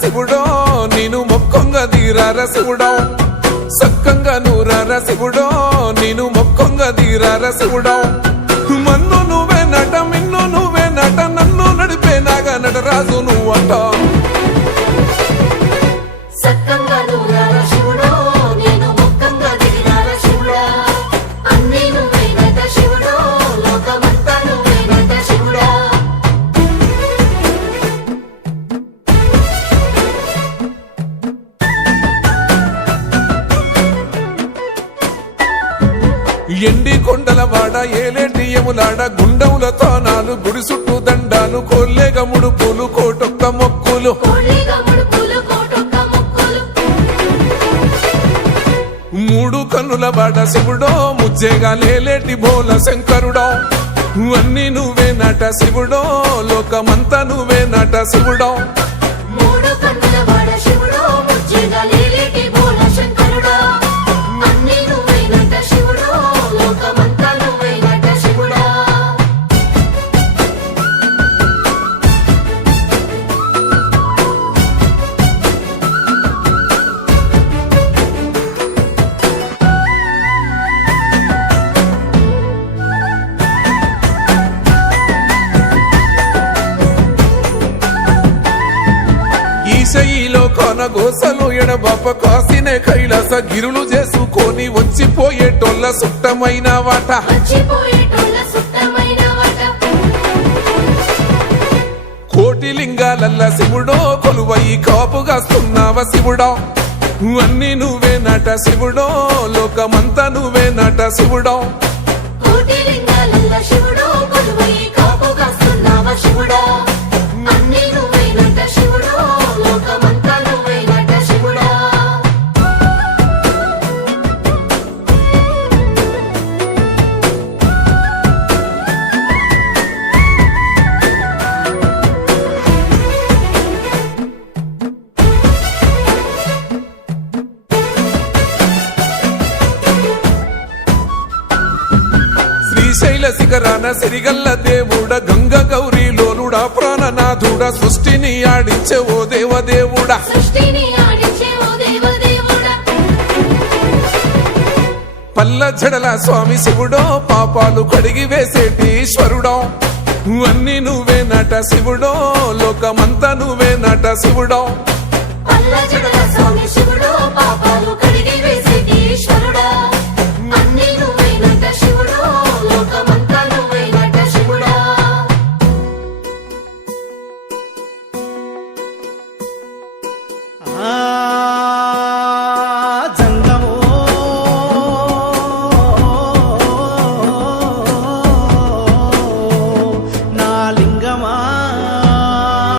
శివుడో నేను మొక్కంగా తీరార శివుడో సక్కంగా నూరార శివుడో నేను మొక్కంగా తీరార శివుడో మన్ను నువ్వే నట మిన్ను నువ్వే నట నన్ను నడిపే నాగా నటరాజు నువ్వంట ఎండి కొండల వాడ ఏలేటి యములాడ గుండముల తానాలు గుడి చుట్టూ దండాలు కోల్లేగ ముడుపులు కోటొక్క మొక్కులు మూడు కన్నుల వాడ శివుడో ముజ్జేగా లేలేటి బోల శంకరుడో అన్ని నువ్వే నట శివుడో లోకమంతా నువ్వే నట శివుడో ఈశయిలో కొనగోసలు ఎడబాప కాసినే కైలాస గిరులు చేసుకొని వచ్చిపోయేటోళ్ళ సుట్టమైన వాట కోటి లింగాలల్ల శివుడో కొలువయి కాపుగాస్తున్నావ శివుడో అన్ని నువ్వే నట శివుడో లోకమంతా నువ్వే నట శివుడో శ్రీశైల శిఖరాన సిరిగల్ల దేవుడ గంగ గౌరీ లోలుడా ప్రాణనాథుడా సృష్టిని ఆడించే ఓ దేవదేవుడా పల్ల జడల స్వామి శివుడో పాపాలు కడిగి వేసేటి ఈశ్వరుడో అన్ని నువ్వే నట శివుడో లోకమంతా నువ్వే నట శివుడో పల్ల జడల స్వామి శివుడో పాపాలు కడిగి